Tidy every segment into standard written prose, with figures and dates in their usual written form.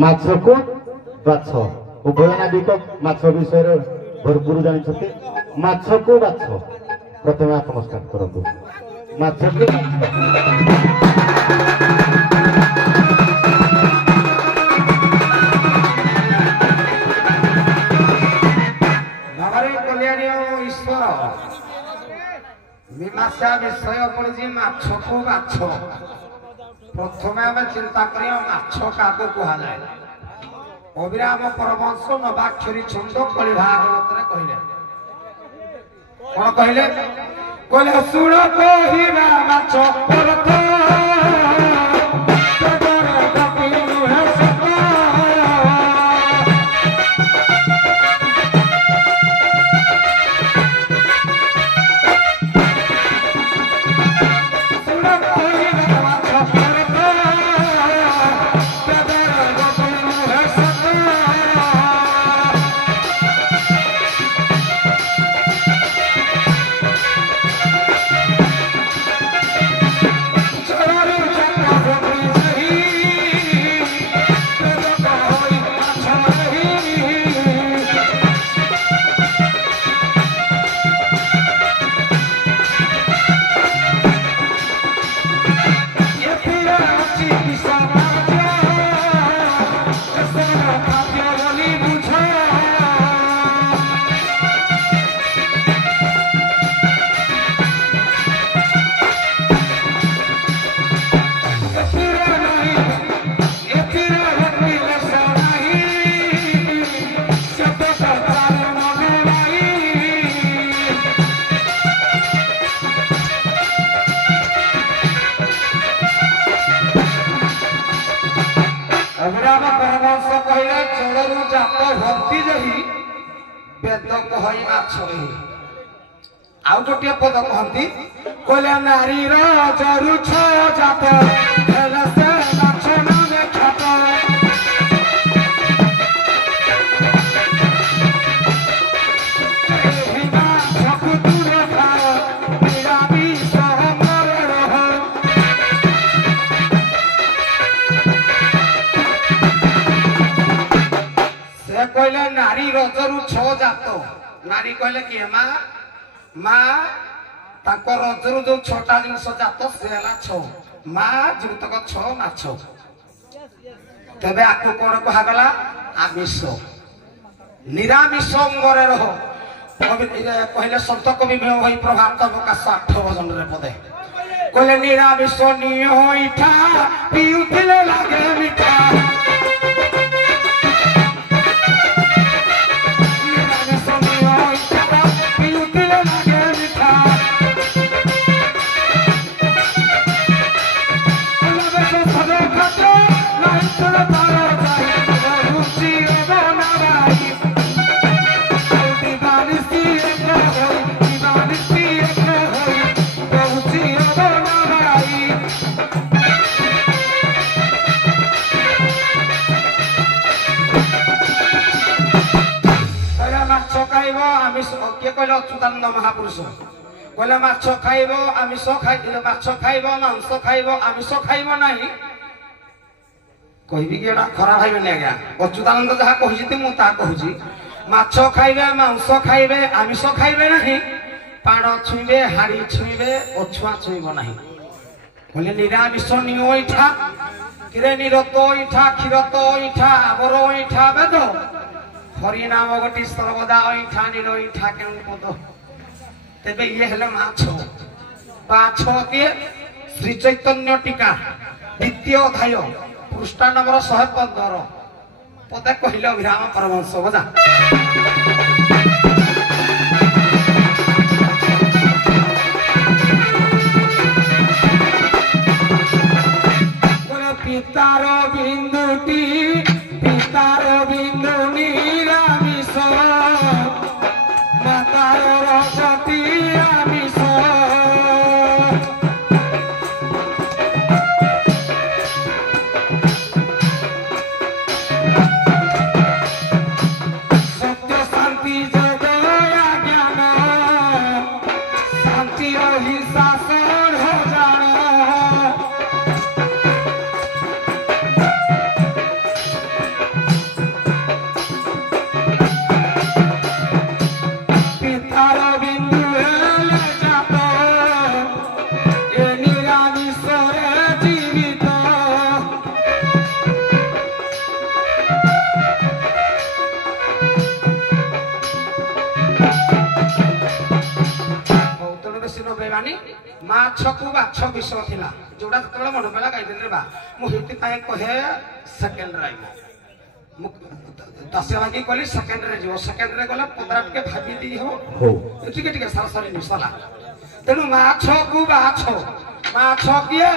माछ को बाछ उभय नाविक माछ विषय भरपूर जानी माछ को बाछ प्रथम आप स्टार्ट करतु माछ ईश्वर मीमांसा विषय पड़ी माछ को बाछ प्रथम आम चिंता कर माछ क्या कहुए अविराम परमंश नवाक्षरी छंद कलि भागवत कहले कौन कहले कहले सुण कहिबा माछ परथ आउ गोटे पद कहती कहले नारी रु जात से कहले नारी रजरु छ जात नारी कहले कि माँ माँ रजरु जो छटा जिन जात से छ माँ जीवतक छ माछ तेबे आकु कौन कहगला आमिष निरामिष अंगरे रह कहले संत कवि भाई प्रभात प्रकाश 8 भजन रे पदे कहले निरामिष निठा पिउथिले लागे मिठा कहले अच्युतानंद महापुरुष कहले माछ खाइब आमिष खाइले माछ खाइब मांस खाइब आमिष खाइब नहीं कहबी कि एटा खरा भाईबे आज्ञा अच्युतानंद जहाँ कहि मु ता कहूची माछ खाइबे मांस खाइबे आमिष खाइबे नहीं पाड़ छुईबे हाड़ी छुईबे अछुआ छुईब नहीं कहले निरामिष नियो इठा किरे निरतो इठा क्षीरतो इठा आबर इठा वेद हरिनाम गोटी सर्वदा इठा निरो इठा के पद तेबे ये हेले माछ माछ के श्री चैतन्य टीका द्वितीय अध्याय पृष्ठा नंबर 115 पदे कहले अभिराम परमहंस बजा पितार बिंदुटी पितार बिंदु निरामिष मातार रजती आमिष सत्य शांति जय ज्ञान शांति अहिंसा ମାଛକୁ ବାଛ ବିଷ ଥିଲା ଯୋଉଟା ଯେତେବେଳେ ମନେ ପଡ଼ିଲା ଗାଇଦେଲେ ବା ମୁଁ ସେଇଥିପାଇଁ କହେ ସେକେଣ୍ଡରେ ଆଇବ ମୁଁ ଦଶ ଭାଗି କଲି ସେକେଣ୍ଡରେ ଯିବ ସେକେଣ୍ଡରେ ଗଲେ 15 ଟିକେ ଭାବି ଦେଇ ହବ ଟିକେ ଟିକେ ସାରା ସାରି ମିଶଲା ତେଣୁ ମାଛକୁ ବାଛ ମାଛ କିଏ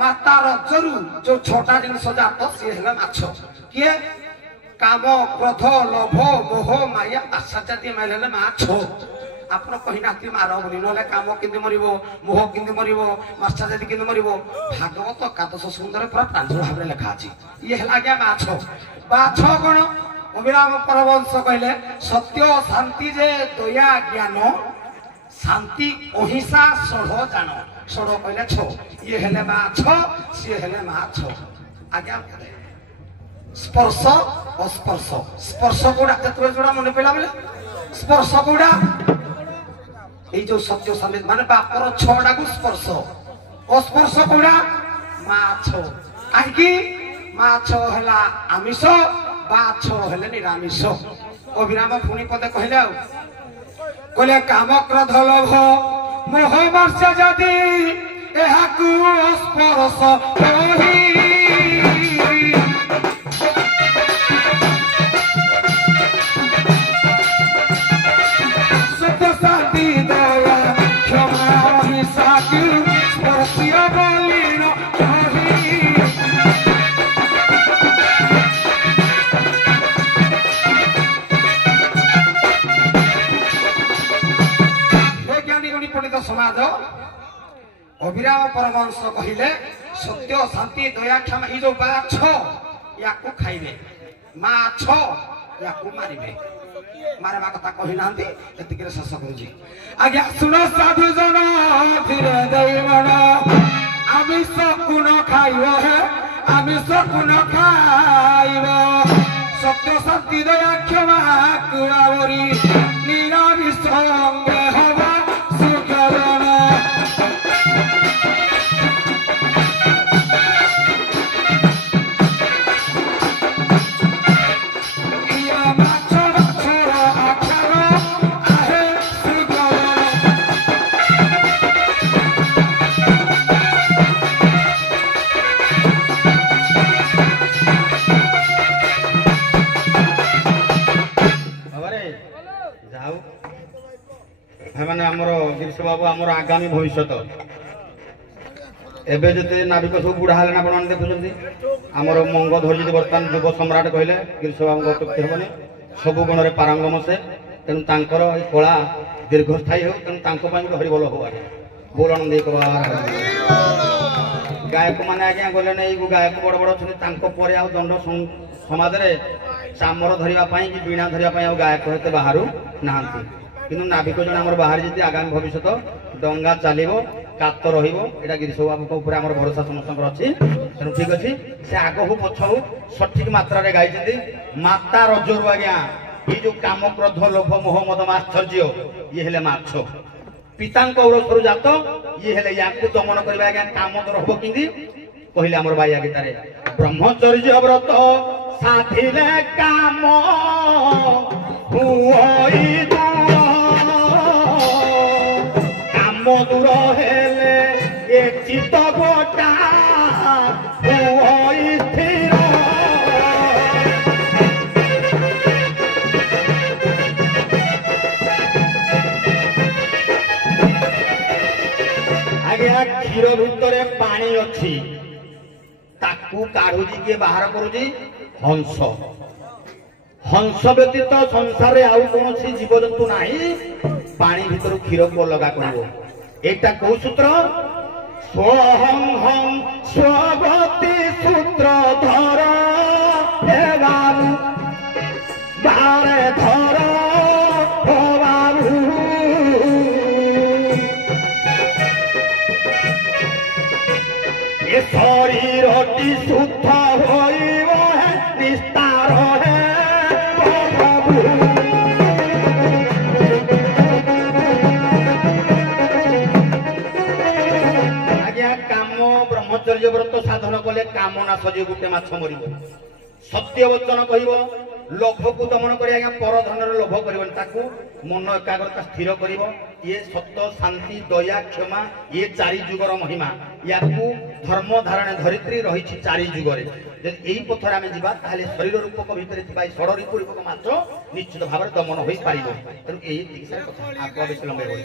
ମାତା ରଜରୁ ଯୋଉ ଛୋଟା ଜିନିଷ ଜାତ ସିଏ ହେଲା ମାଛ କିଏ କାମ କ୍ରୋଧ ଲୋଭ ମୋହ ମାୟା ଆଶା ଜାତି ମାରିଲେ ମାଛ ଆପଣ କହିନାହାନ୍ତି ମାର ବୋଲି ନହେଲେ କାମ କେମିତି ମରିବ ମୋହ କେମିତି ମରିବ ମାଛା ଜାତି କେମିତି ମରିବ ଭାଗବତ ଏକାଦଶ ସୁନ୍ଦର ପୁରା ପ୍ରାଞ୍ଜଳ ଭାବରେ ଲେଖା ଅଛି ଇଏ ହେଲା ଆଜ୍ଞା ମାଛ ମାଛ କଣ ଅବିରାମ ପରବଂଶ କହିଲେ ସତ୍ୟ ଶାନ୍ତି ଯେ ଦୟା ଜ୍ଞାନ ଶାନ୍ତି ଅହିଂସା ଷଢ଼ ଜାଣ ଷଢ଼ କହିଲେ ଛ ଇଏ ହେଲେ ମାଛ ସିଏ ହେଲେ ମାଛ ଆଜ୍ଞା ସ୍ପର୍ଶ ଅସ୍ପର୍ଶ ସ୍ପର୍ଶ କୋଉଟା ଯେତେବେଳେ ଯୋଉଟା ମନେ ପଡ଼ିଲା ବୋଲେ ସ୍ପର୍ଶ କୋଉଟା এই যে সত্য শান্তি মানে বাপর ছটাকু স্পর্শ অস্পর্শ কোড়া মাছ কাহিকি মাছ হেলা আমিষ বাছ হেলে নিরামিষ অভিরাম পুনি পদে কহিলে আউ কইলে কাম ক্রোধ লোভ মোহ মর্ষা জাতি এহাকু অস্পর্শ কহি সমাজ অবিরাম পরমহংস কহিলে সত্য শান্তি দয়া ক্ষমা এই যে মাছ ইয়াকু খাইবে মাছ ইয়াকু মারিবে মারবা কথা কহি নাহান্তি এতিকিরে শেষ করুছি আজ্ঞা শুণ সাধু জন ধীরে দৈবন আমিষ কোন খাইব হে আমিষ কোন খাইব সত্য শান্তি দয়া ক্ষমা কুড়াবরি নিরামিষ সঙ্গে হব সুখরণ মানে আমার গিরিশ বাবু আমার আগামী ভবিষ্যৎ এবে যদি নাবিক সব বুড়া হলে আপনার দেখুন আমার মঙ্গ ধরি যদি বর্তমান যুব সম্রাট কহিলে গিরিশ বাবু অত্যুক্তি হবনি সবু গুণরে পারঙ্গম সে তেমন তাঁর এই কলা দীর্ঘস্থায়ী হোক তেমন তাঁর হরিবল হব আগে ବୋଲ ଆନନ୍ଦ ଗାୟକ ମାନେ ଆଜ୍ଞା ଗଲେ ଏଇ ଗାୟକ ବଡ ବଡ ଅଛନ୍ତି ତାଙ୍କ ପରେ ଆଉ ଦଣ୍ଡ ସମାଜରେ ଚାମର ଧରିବା ପାଇଁ କି ବୀଣା ଧରିବା ପାଇଁ ଆଉ ଗାୟକ ଏତେ ବାହାରୁ ନାହାନ୍ତି କିନ୍ତୁ ନାବିକ ଜଣେ ଆମର ବାହାରି ଯେତେ ଆଗାମୀ ଭବିଷ୍ୟତ ଡଙ୍ଗା ଚାଲିବ କାତ ରହିବ ଏଇଟା ଗିରିଶ ବାବୁଙ୍କ ଉପରେ ଆମର ଭରସା ସମସ୍ତଙ୍କର ଅଛି ତେଣୁ ଠିକ ଅଛି ସେ ଆଗ ହଉ ପଛ ହଉ ସଠିକ ମାତ୍ରାରେ ଗାଇଛନ୍ତି ମାତା ରଜରୁ ଆଜ୍ଞା ଏଇ ଯୋଉ କାମ କ୍ରୋଧ ଲୋଭ ମୋହ ମଦ ମାଶ୍ଚର୍ଯ୍ୟ ଇଏ ହେଲେ ମାଛ ପିତାଙ୍କ ଔରସରୁ ଜାତ ଇଏ ହେଲେ ୟାଙ୍କୁ ଦମନ କରିବା ଆଜ୍ଞା କାମ ତ ରହିବ କେମିତି କହିଲେ ଆମର ବାଇଆ ଗୀତାରେ ବ୍ରହ୍ମଚର୍ଯ୍ୟ ବ୍ରତ ସାଥିଲେ କାମ ହୁଇ କାମ ଦୂର ହେଲେ ଏ ଚିତ ଗୋଟା ହୁଇ স্থির ଆଜ୍ଞା କ୍ଷୀର ଭିତରେ ପାଣି ଅଛି ତାକୁ କାଢୁଛି କିଏ ବାହାର କରୁଛି ହଂସ ହଂସ ବ୍ୟତୀତ ସଂସାରରେ ଆଉ କୌଣସି ଜୀବଜନ୍ତୁ ନାହିଁ ପାଣି ଭିତରୁ କ୍ଷୀରକୁ ଅଲଗା କରିବ ଏଇଟା କୋଉ ସୂତ୍ର ସ୍ୱହଂ ହଂ ସ୍ୱଗତି ସୂତ୍ର ଧର ହେ ବାବୁ ବାରେ ଧର ଓ ବାବୁ ଏ ଶରୀରଟି ଶୁଦ୍ଧ ହୋଇବ ନିସ୍ତାର ହେ ଆଜ୍ଞା କାମ ବ୍ରହ୍ମଚର୍ଯ୍ୟ ବ୍ରତ ସାଧନ କଲେ କାମ ନାଶ ଯେ ଗୋଟେ ମାଛ ମରିବ ସତ୍ୟ ବଚନ କହିବ लोभକୁ ଦମନ କରି ଆଜ୍ଞା ପର ଧନର ଲୋଭ କରିବନି ତାକୁ ମନ ଏକାଗ୍ରତା ସ୍ଥିର କରିବ ଇଏ ସତ୍ୟ ଶାନ୍ତି ଦୟା କ୍ଷମା ଇଏ ଚାରି ଯୁଗର ମହିମା ୟାକୁ ଧର୍ମ ଧାରଣେ ଧରିତ୍ରୀ ରହିଛି ଚାରି ଯୁଗରେ ଯଦି ଏହି ପଥରେ ଆମେ ଯିବା ତାହେଲେ ଶରୀର ରୂପକ ଭିତରେ ଥିବା ଏହି ଷଡ଼ରିପୁ ରୂପକ ମାଛ ନିଶ୍ଚିତ ଭାବରେ ଦମନ ହୋଇପାରିବ ତେଣୁ ଏହି ଦିଗରେ କଥା ଆଗୁଆ ବେଶୀ ଲମ୍ବେଇ